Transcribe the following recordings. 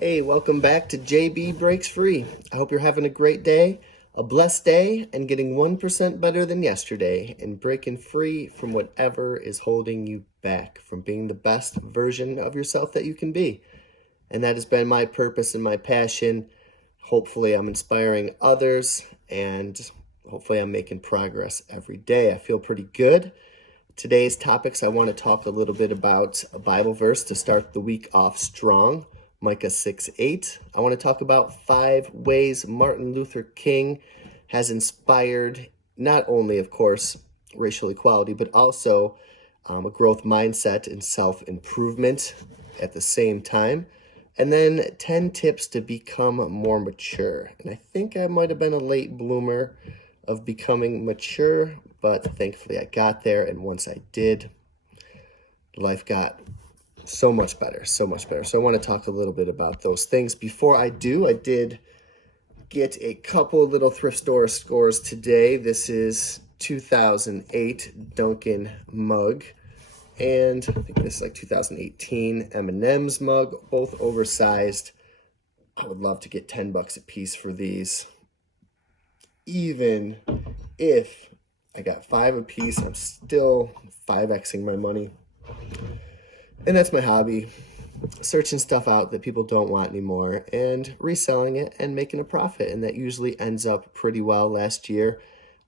Hey, welcome back to JB Breaks Free. I hope you're having a great day, a blessed day, and getting 1% better than yesterday and breaking free from whatever is holding you back from being the best version of yourself that you can be. And that has been my purpose and my passion. Hopefully, I'm inspiring others and hopefully, I'm making progress every day. I feel pretty good. Today's topics, I want to talk a little bit about a Bible verse to start the week off strong. Micah 6:8. I want to talk about 5 ways Martin Luther King has inspired not only, of course, racial equality, but also a growth mindset and self-improvement at the same time. And then 10 tips to become more mature. And I think I might have been a late bloomer of becoming mature, but thankfully I got there. And once I did, life got so much better, so much better. So I want to talk a little bit about those things. Before I do, I did get a couple little thrift store scores today. This is 2008 Dunkin' mug. And I think this is like 2018 M&M's mug, both oversized. I would love to get $10 a piece for these. Even if I got 5 a piece, I'm still 5xing my money. And that's my hobby, searching stuff out that people don't want anymore and reselling it and making a profit. And that usually ends up pretty well. Last year,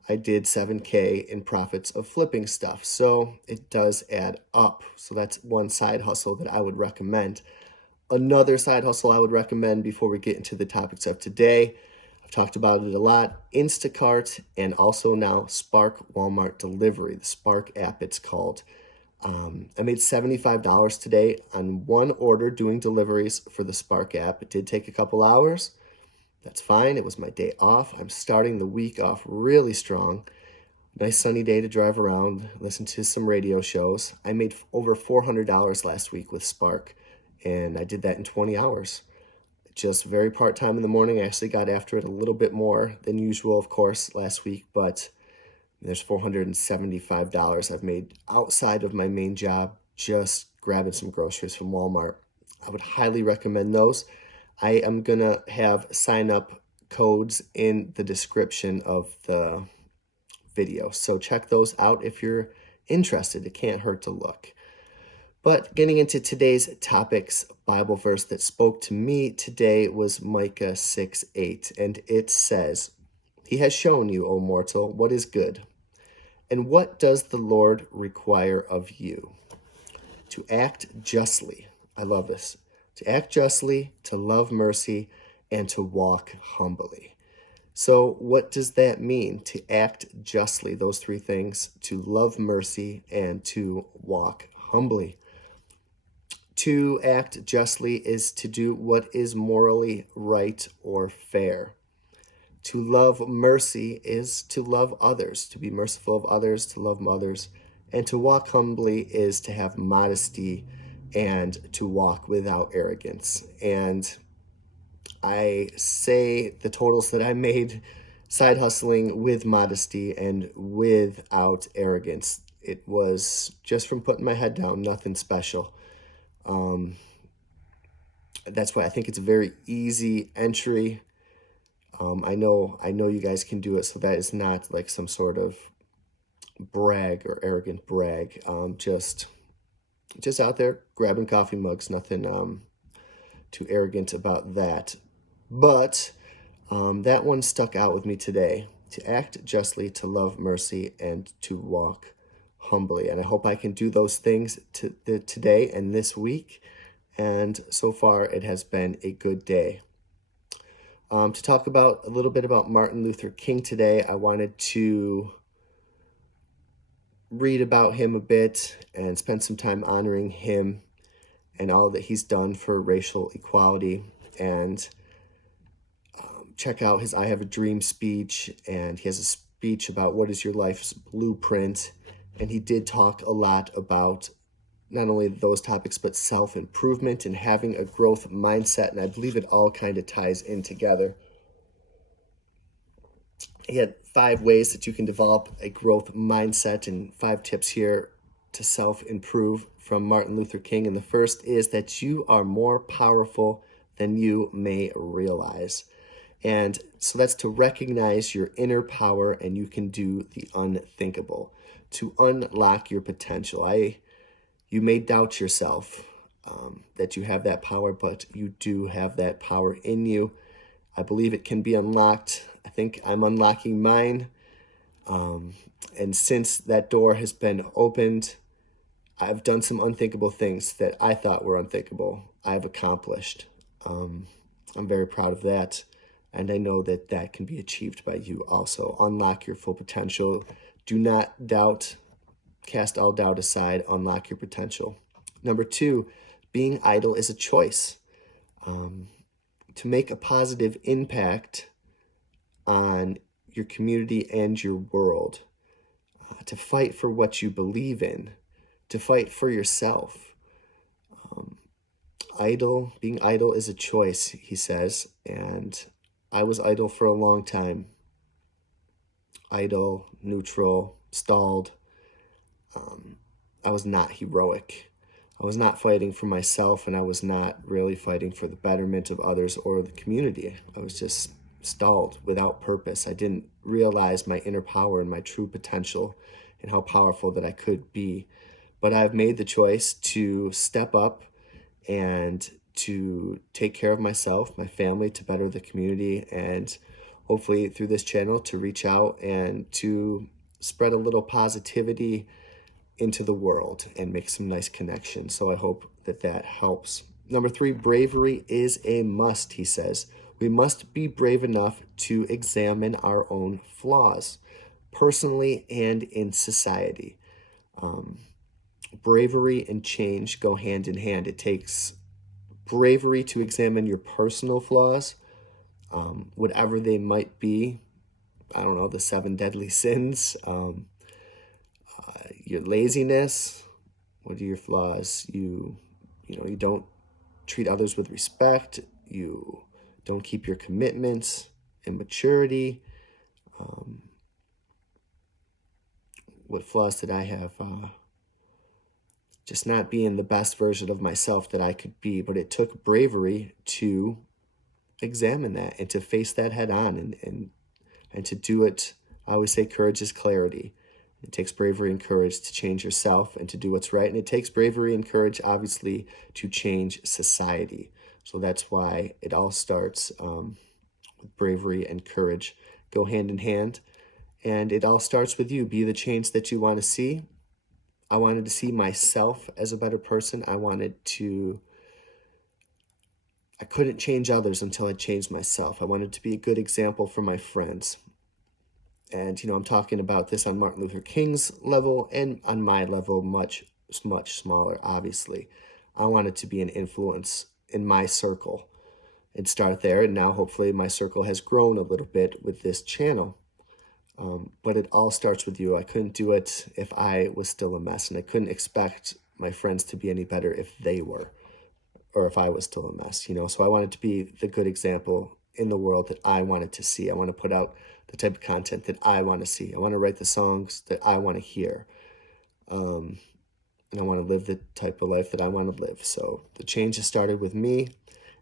I did $7K in profits of flipping stuff. So it does add up. So that's one side hustle that I would recommend. Another side hustle I would recommend before we get into the topics of today, I've talked about it a lot, Instacart and also now Spark Walmart delivery, the Spark app it's called. I made $75 today on one order doing deliveries for the Spark app. It did take a couple hours. That's fine. It was my day off. I'm starting the week off really strong. Nice sunny day to drive around, listen to some radio shows. I made over $400 last week with Spark, and I did that in 20 hours. Just very part-time in the morning. I actually got after it a little bit more than usual, of course, last week, but there's $475 I've made outside of my main job, just grabbing some groceries from Walmart. I would highly recommend those. I am going to have sign-up codes in the description of the video. So check those out if you're interested. It can't hurt to look. But getting into today's topics, Bible verse that spoke to me today was Micah 6:8. And it says, "He has shown you, O mortal, what is good. And what does the Lord require of you? To act justly." I love this. To act justly, to love mercy, and to walk humbly. So what does that mean? To act justly, those 3 things, to love mercy, and to walk humbly. To act justly is to do what is morally right or fair. To love mercy is to love others, to be merciful of others, to love others. And to walk humbly is to have modesty and to walk without arrogance. And I say the totals that I made side hustling with modesty and without arrogance. It was just from putting my head down, nothing special. That's why I think it's a very easy entry. I know you guys can do it, so that is not like some sort of brag or arrogant brag. Just out there grabbing coffee mugs, nothing too arrogant about that. But that one stuck out with me today. To act justly, to love mercy, and to walk humbly. And I hope I can do those things today and this week. And so far, it has been a good day. To talk about a little bit about Martin Luther King today, I wanted to read about him a bit and spend some time honoring him and all that he's done for racial equality, and check out his I Have a Dream speech. And he has a speech about what is your life's blueprint. And he did talk a lot about not only those topics, but self-improvement and having a growth mindset. And I believe it all kind of ties in together. He had 5 ways that you can develop a growth mindset and 5 tips here to self-improve from Martin Luther King. And the first is that you are more powerful than you may realize. And so that's to recognize your inner power, and you can do the unthinkable, to unlock your potential. You may doubt yourself that you have that power, but you do have that power in you. I believe it can be unlocked. I think I'm unlocking mine. And since that door has been opened, I've done some unthinkable things that I thought were unthinkable. I've accomplished. I'm very proud of that. And I know that that can be achieved by you also. Unlock your full potential. Do not doubt. Cast all doubt aside. Unlock your potential. Number 2, being idle is a choice. To make a positive impact on your community and your world. To fight for what you believe in. To fight for yourself. Being idle is a choice, he says, and I was idle for a long time. Idle, neutral, stalled. I was not heroic. I was not fighting for myself, and I was not really fighting for the betterment of others or the community. I was just stalled without purpose. I didn't realize my inner power and my true potential and how powerful that I could be. But I've made the choice to step up and to take care of myself, my family, to better the community, and hopefully through this channel to reach out and to spread a little positivity into the world and make some nice connections. So I hope that that helps. Number 3, bravery is a must, he says. We must be brave enough to examine our own flaws, personally and in society. Bravery and change go hand in hand. It takes bravery to examine your personal flaws, whatever they might be. I don't know, the 7 deadly sins, your laziness. What are your flaws? You don't treat others with respect. You don't keep your commitments. Immaturity. What flaws did I have? Just not being the best version of myself that I could be. But it took bravery to examine that and to face that head on and to do it. I always say courage is clarity. It takes bravery and courage to change yourself and to do what's right. And it takes bravery and courage, obviously, to change society. So that's why it all starts with bravery and courage. Go hand in hand. And it all starts with you. Be the change that you want to see. I wanted to see myself as a better person. I couldn't change others until I changed myself. I wanted to be a good example for my friends. And, I'm talking about this on Martin Luther King's level and on my level, much, much smaller, obviously. I wanted to be an influence in my circle and start there. And now hopefully my circle has grown a little bit with this channel. But it all starts with you. I couldn't do it if I was still a mess, and I couldn't expect my friends to be any better if they were, or if I was still a mess, So I wanted to be the good example in the world that I wanted to see. I want to put out the type of content that I want to see. I want to write the songs that I want to hear. And I want to live the type of life that I want to live. So the change has started with me.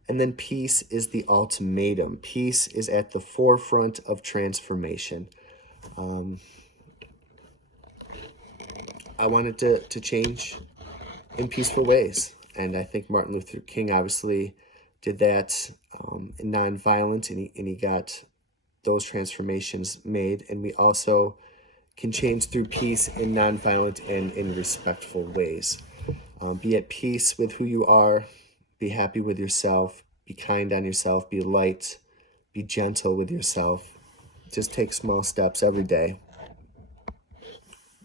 And then peace is the ultimatum. Peace is at the forefront of transformation. I wanted to change in peaceful ways. And I think Martin Luther King obviously did that in nonviolent, and he got those transformations made. And we also can change through peace in nonviolent and in respectful ways. Be at peace with who you are. Be happy with yourself. Be kind on yourself. Be light. Be gentle with yourself. Just take small steps every day.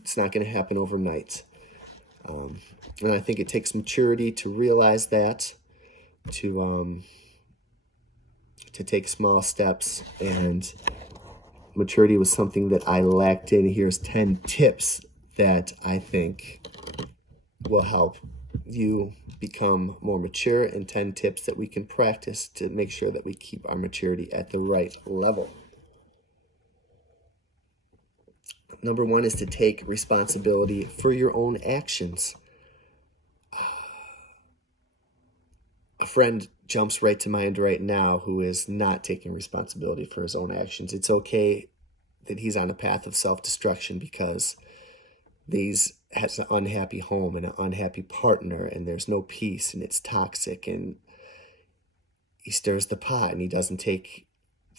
It's not going to happen overnight. And I think it takes maturity to realize that, to take small steps. And maturity was something that I lacked in. Here's 10 tips that I think will help you become more mature, and 10 tips that we can practice to make sure that we keep our maturity at the right level. Number 1 is to take responsibility for your own actions. friend jumps right to mind right now who is not taking responsibility for his own actions. It's okay that he's on a path of self-destruction because these has an unhappy home and an unhappy partner, and there's no peace, and it's toxic, and he stirs the pot, and he doesn't take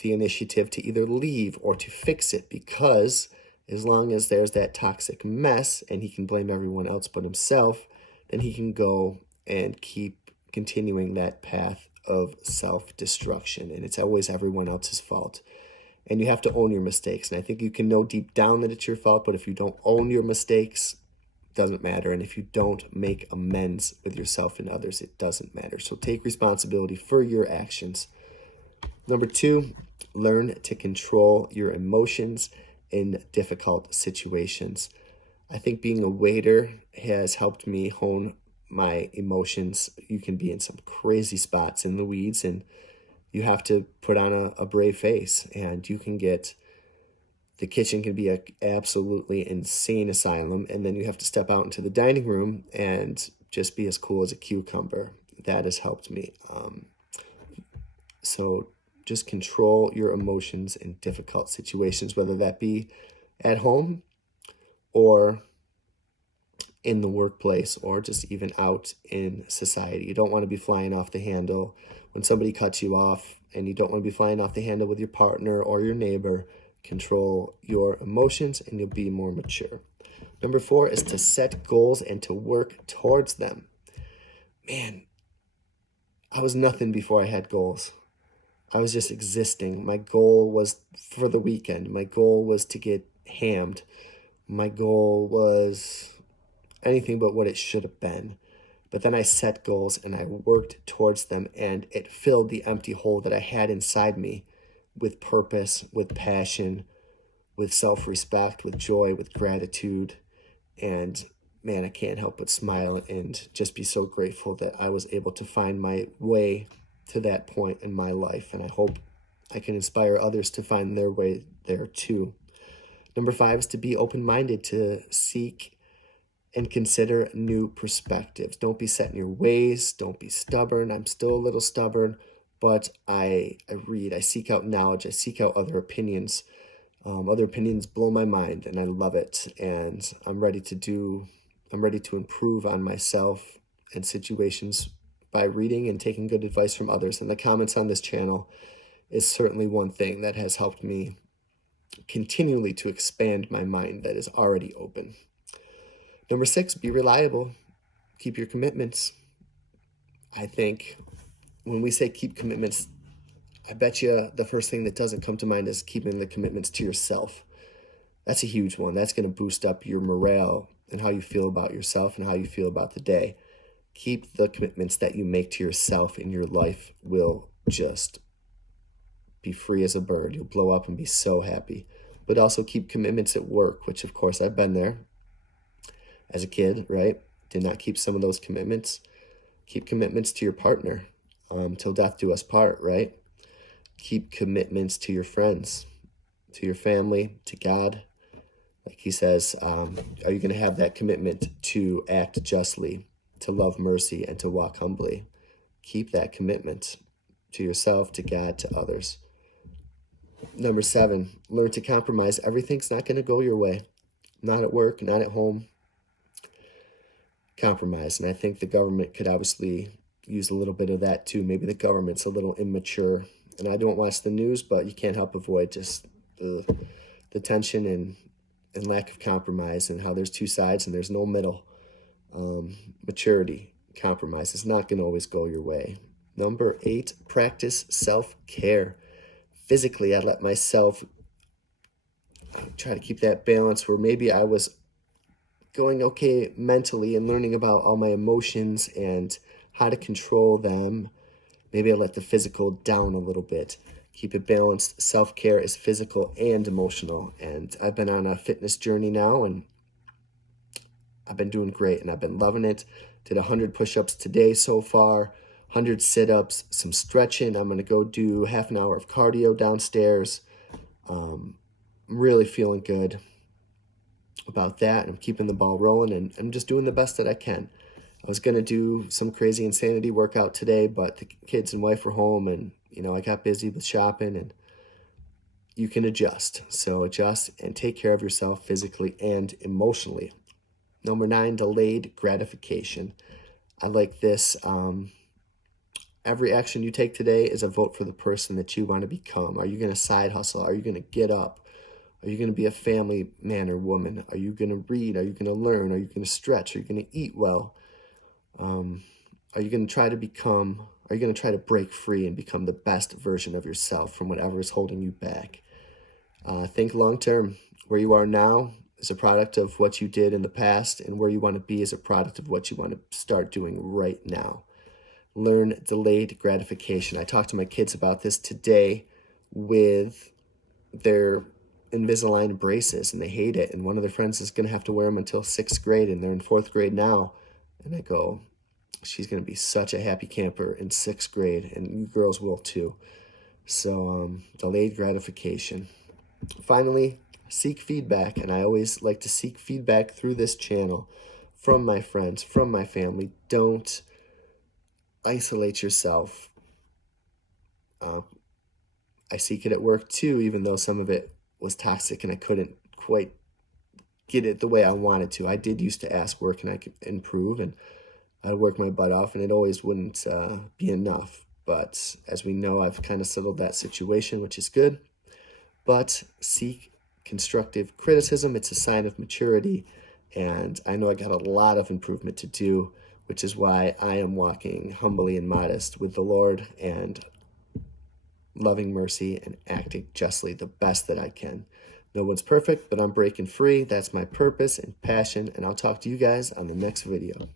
the initiative to either leave or to fix it, because as long as there's that toxic mess and he can blame everyone else but himself, then he can go and keep continuing that path of self-destruction, and it's always everyone else's fault. And you have to own your mistakes. And I think you can know deep down that it's your fault, but if you don't own your mistakes, it doesn't matter. And if you don't make amends with yourself and others, it doesn't matter. So take responsibility for your actions. Number 2, learn to control your emotions in difficult situations. I think being a waiter has helped me hone my emotions. You can be in some crazy spots in the weeds, and you have to put on a brave face, and the kitchen can be an absolutely insane asylum, and then you have to step out into the dining room and just be as cool as a cucumber. That has helped me. So just control your emotions in difficult situations, whether that be at home or in the workplace or just even out in society. You don't want to be flying off the handle when somebody cuts you off, and you don't want to be flying off the handle with your partner or your neighbor. Control your emotions and you'll be more mature. Number 4 is to set goals and to work towards them. Man, I was nothing before I had goals. I was just existing. My goal was for the weekend. My goal was to get hammed. My goal was anything but what it should have been. But then I set goals and I worked towards them, and it filled the empty hole that I had inside me with purpose, with passion, with self-respect, with joy, with gratitude. And man, I can't help but smile and just be so grateful that I was able to find my way to that point in my life. And I hope I can inspire others to find their way there too. Number 5 is to be open-minded, to seek and consider new perspectives. Don't be set in your ways. Don't be stubborn. I'm still a little stubborn, but I read, I seek out knowledge, I seek out other opinions. Other opinions blow my mind, and I love it. And I'm ready to improve on myself and situations by reading and taking good advice from others. And the comments on this channel is certainly one thing that has helped me continually to expand my mind that is already open. Number 6, be reliable. Keep your commitments. I think when we say keep commitments, I bet you the first thing that doesn't come to mind is keeping the commitments to yourself. That's a huge one. That's going to boost up your morale and how you feel about yourself and how you feel about the day. Keep the commitments that you make to yourself, and your life will just be free as a bird. You'll blow up and be so happy. But also keep commitments at work, which of course I've been there. As a kid, right? Did not keep some of those commitments. Keep commitments to your partner, till death do us part, right? Keep commitments to your friends, to your family, to God. Like he says, are you going to have that commitment to act justly, to love mercy, and to walk humbly? Keep that commitment to yourself, to God, to others. Number 7, learn to compromise. Everything's not going to go your way. Not at work, not at home. Compromise. And I think the government could obviously use a little bit of that too. Maybe the government's a little immature. And I don't watch the news, but you can't help avoid just the tension and lack of compromise, and how there's two sides and there's no middle. Maturity, compromise is not going to always go your way. Number 8, practice self-care. Physically, I let myself try to keep that balance where maybe I was going okay mentally and learning about all my emotions and how to control them. Maybe I let the physical down a little bit. Keep it balanced. Self-care is physical and emotional. And I've been on a fitness journey now, and I've been doing great, and I've been loving it. Did 100 push-ups today so far, 100 sit-ups, some stretching. I'm going to go do half an hour of cardio downstairs. I'm really feeling good about that. I'm keeping the ball rolling, and I'm just doing the best that I can. I was going to do some crazy insanity workout today, but the kids and wife were home, and, I got busy with shopping, and you can adjust. So adjust and take care of yourself physically and emotionally. Number 9, delayed gratification. I like this. Every action you take today is a vote for the person that you want to become. Are you going to side hustle? Are you going to get up? Are you going to be a family man or woman? Are you going to read? Are you going to learn? Are you going to stretch? Are you going to eat well? Are you going to try to break free and become the best version of yourself from whatever is holding you back? Think long term. Where you are now is a product of what you did in the past, and where you want to be is a product of what you want to start doing right now. Learn delayed gratification. I talked to my kids about this today with their Invisalign braces, and they hate it. And one of their friends is going to have to wear them until 6th grade, and they're in 4th grade now. And I go, she's going to be such a happy camper in 6th grade, and you girls will too. So delayed gratification. Finally, seek feedback. And I always like to seek feedback through this channel from my friends, from my family. Don't isolate yourself. I seek it at work too, even though some of it was toxic and I couldn't quite get it the way I wanted to. I did used to ask where can I improve, and I'd work my butt off, and it always wouldn't be enough. But as we know, I've kind of settled that situation, which is good. But seek constructive criticism. It's a sign of maturity, and I know I got a lot of improvement to do, which is why I am walking humbly and modest with the Lord and loving mercy and acting justly the best that I can. No one's perfect, but I'm breaking free. That's my purpose and passion, and I'll talk to you guys on the next video.